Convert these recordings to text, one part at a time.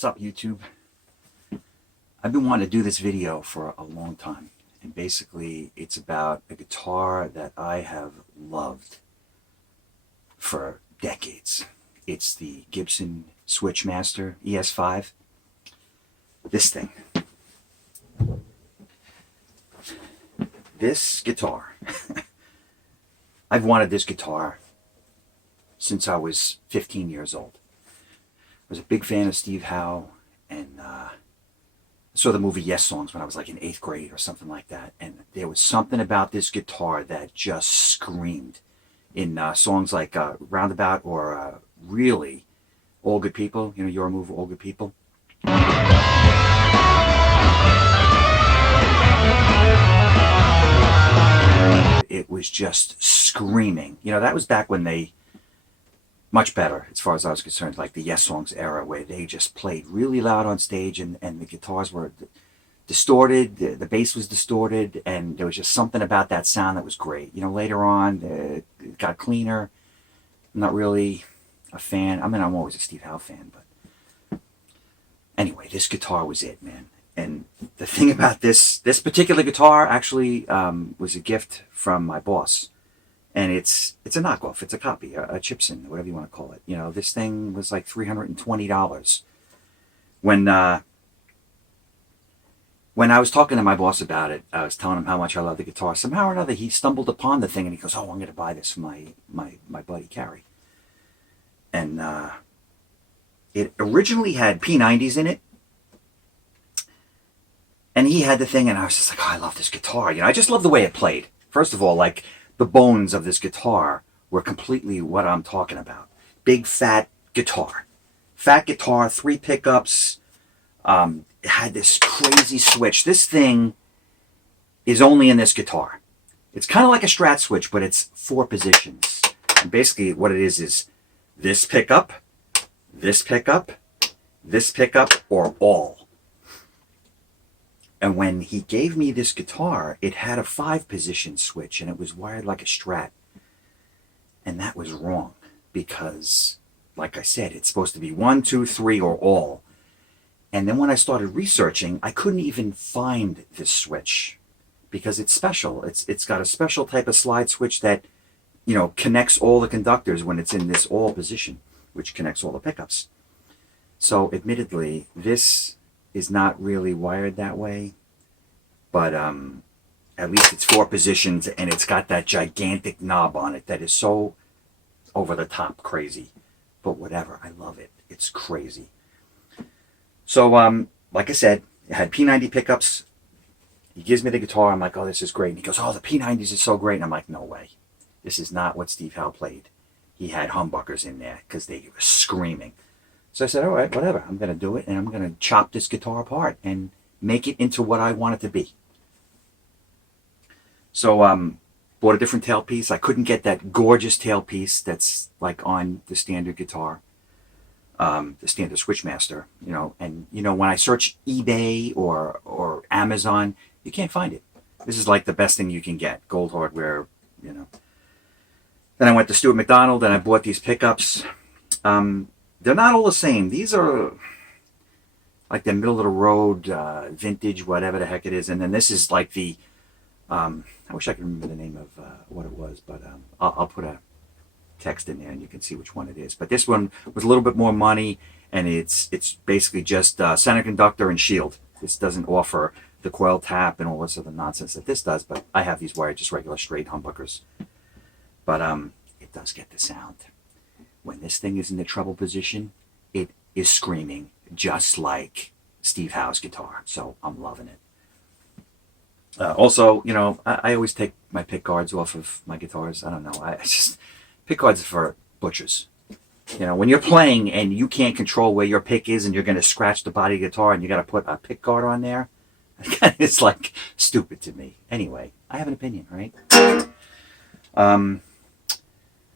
What's up, YouTube? I've been wanting to do this video for a long time, and basically it's about a guitar that I have loved for decades. It's the Gibson Switchmaster ES5. This thing. This guitar. I've wanted this guitar since I was 15 years old. I was a big fan of Steve Howe, and I saw the movie Yes Songs when I was like in 8th grade or something like that. And there was something about this guitar that just screamed in songs like Roundabout or really All Good People, you know, your move, All Good People. It was just screaming. You know, that was back when they, much better as far as I was concerned, like the Yes Songs era, where they just played really loud on stage and the guitars were distorted, the bass was distorted, and there was just something about that sound that was great. You know, later on, it got cleaner. I'm not really a fan. I mean, I'm always a Steve Howe fan, but anyway, this guitar was it, man. And the thing about this particular guitar actually was a gift from my boss. And it's a knockoff. It's a copy, a Chipson, whatever you want to call it. You know, this thing was like $320. When I was talking to my boss about it, I was telling him how much I love the guitar. Somehow or another, he stumbled upon the thing, and he goes, "Oh, I'm going to buy this for my buddy Carrie." And it originally had P90s in it. And he had the thing, and I was just like, "Oh, I love this guitar." You know, I just love the way it played. First of all, like, the bones of this guitar were completely what I'm talking about. Big, fat guitar. Fat guitar, 3 pickups. It had this crazy switch. This thing is only in this guitar. It's kind of like a Strat switch, but it's 4 positions. And basically what it is this pickup, this pickup, this pickup, or all. And when he gave me this guitar, it had a 5-position switch, and it was wired like a Strat. And that was wrong, because, like I said, it's supposed to be 1, 2, 3, or all. And then when I started researching, I couldn't even find this switch, because it's special. It's got a special type of slide switch that, you know, connects all the conductors when it's in this all position, which connects all the pickups. So, admittedly, this is not really wired that way, but at least it's 4 positions, and it's got that gigantic knob on it that is so over the top crazy. But whatever, I love it. It's crazy. So like I said, it had P90 pickups. He gives me the guitar. I'm like, "Oh, this is great." And he goes, "Oh, the P90s is so great." And I'm like, "No way. This is not what Steve Howe played. He had humbuckers in there because they were screaming." So I said, "All right, whatever. I'm going to do it, and I'm going to chop this guitar apart and make it into what I want it to be." So bought a different tailpiece. I couldn't get that gorgeous tailpiece that's like on the standard guitar, the standard Switchmaster, you know. And, you know, when I search eBay or Amazon, you can't find it. This is like the best thing you can get, gold hardware, you know. Then I went to Stuart McDonald, and I bought these pickups. They're not all the same. These are like the middle of the road, vintage, whatever the heck it is. And then this is like the, I wish I could remember the name of what it was, but I'll put a text in there and you can see which one it is. But this one was a little bit more money, and it's basically just center conductor and shield. This doesn't offer the coil tap and all this other nonsense that this does, but I have these wired just regular straight humbuckers. But it does get the sound. When this thing is in the treble position, it is screaming just like Steve Howe's guitar. So I'm loving it. Also, you know, I always take my pick guards off of my guitars. I don't know. I just, pick guards are for butchers. You know, when you're playing and you can't control where your pick is, and you're going to scratch the body of the guitar, and you got to put a pick guard on there, it's like stupid to me. Anyway, I have an opinion, right?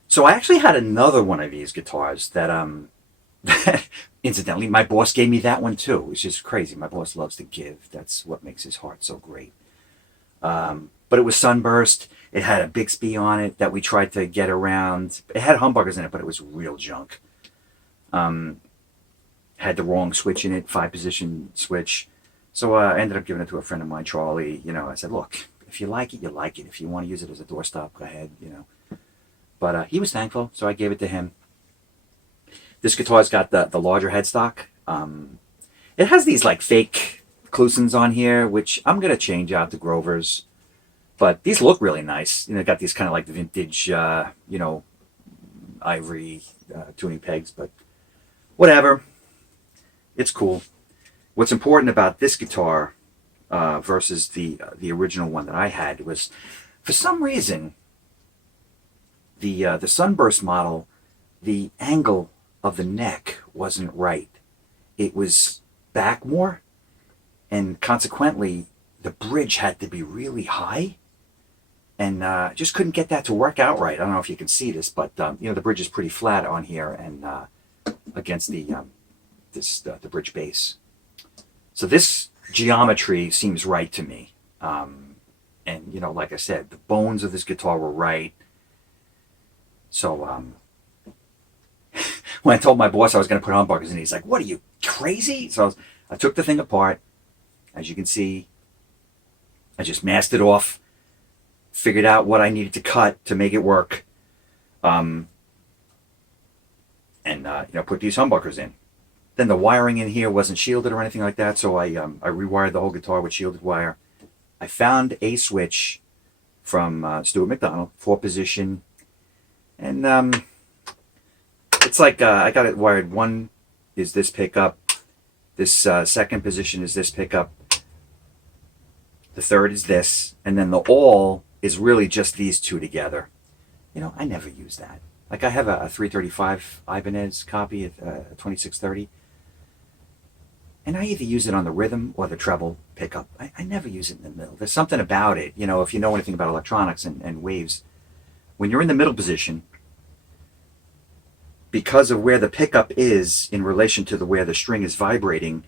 So I actually had another one of these guitars that, incidentally, my boss gave me that one too, which is crazy. My boss loves to give. That's what makes his heart so great. But it was sunburst. It had a Bixby on it that we tried to get around. It had humbuckers in it, but it was real junk. had the wrong switch in it, 5-position switch. So I ended up giving it to a friend of mine, Charlie. I said, look, if you like it, you like it. If you want to use it as a doorstop, go ahead, But he was thankful, so I gave it to him. This guitar's got the larger headstock. It has these like fake Clusons on here, which I'm going to change out to Grovers. But these look really nice. Got these kind of like the vintage, ivory tuning pegs, but whatever. It's cool. What's important about this guitar versus the original one that I had was, for some reason, the Sunburst model, the angle of the neck wasn't right. It was back more, and consequently, the bridge had to be really high, and just couldn't get that to work out right. I don't know if you can see this, but the bridge is pretty flat on here and against the bridge base. So this geometry seems right to me. And, like I said, the bones of this guitar were right. So when I told my boss I was going to put humbuckers in, he's like, what are you, crazy? So I took the thing apart. As you can see, I just masked it off, figured out what I needed to cut to make it work, and put these humbuckers in. Then the wiring in here wasn't shielded or anything like that, so I rewired the whole guitar with shielded wire. I found a switch from Stuart McDonald, 4-position, and it's like I got it wired. One is this pickup, this second position is this pickup, the third is this, and then the all is really just these two together. I never use that. Like I have a 335 Ibanez copy at 2630. And I either use it on the rhythm or the treble pickup. I never use it in the middle. There's something about it, if you know anything about electronics and waves. When you're in the middle position, because of where the pickup is in relation to where the string is vibrating,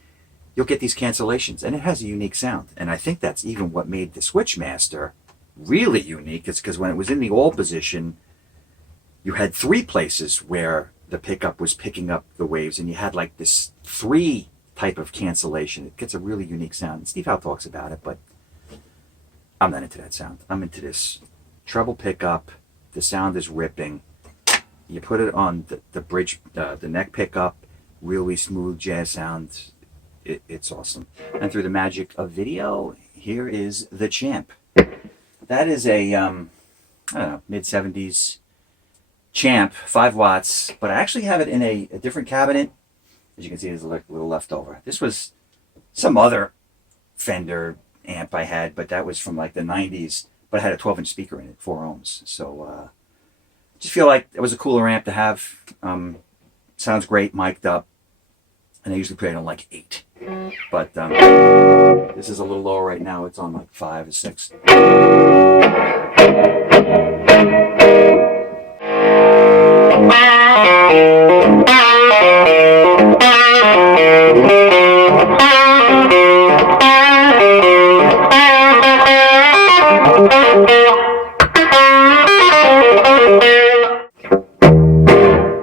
you'll get these cancellations. And it has a unique sound. And I think that's even what made the Switchmaster really unique. It's because when it was in the all position, you had 3 places where the pickup was picking up the waves, and you had like this 3 type of cancellation. It gets a really unique sound. Steve Howe talks about it, but I'm not into that sound. I'm into this treble pickup. The sound is ripping. You put it on the bridge, the neck pickup, really smooth jazz sound. It's awesome. And through the magic of video, here is the Champ. That is a, I don't know, mid-70s Champ, 5 watts, but I actually have it in a different cabinet. As you can see, there's a little left over. This was some other Fender amp I had, but that was from like the 90s, but it had a 12-inch speaker in it, 4 ohms. So just feel like it was a cooler amp to have. Sounds great, mic'd up, and I usually play it on like 8. But this is a little lower right now. It's on like 5 or 6.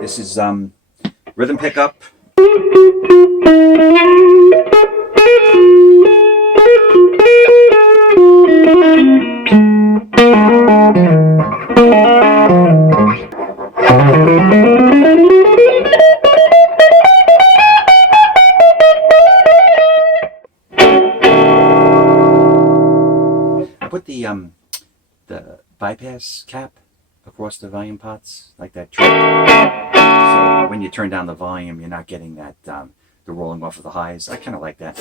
This is rhythm pickup. I put the bypass cap across the volume pots like that trick. So when you turn down the volume, you're not getting that the rolling off of the highs. I kind of like that.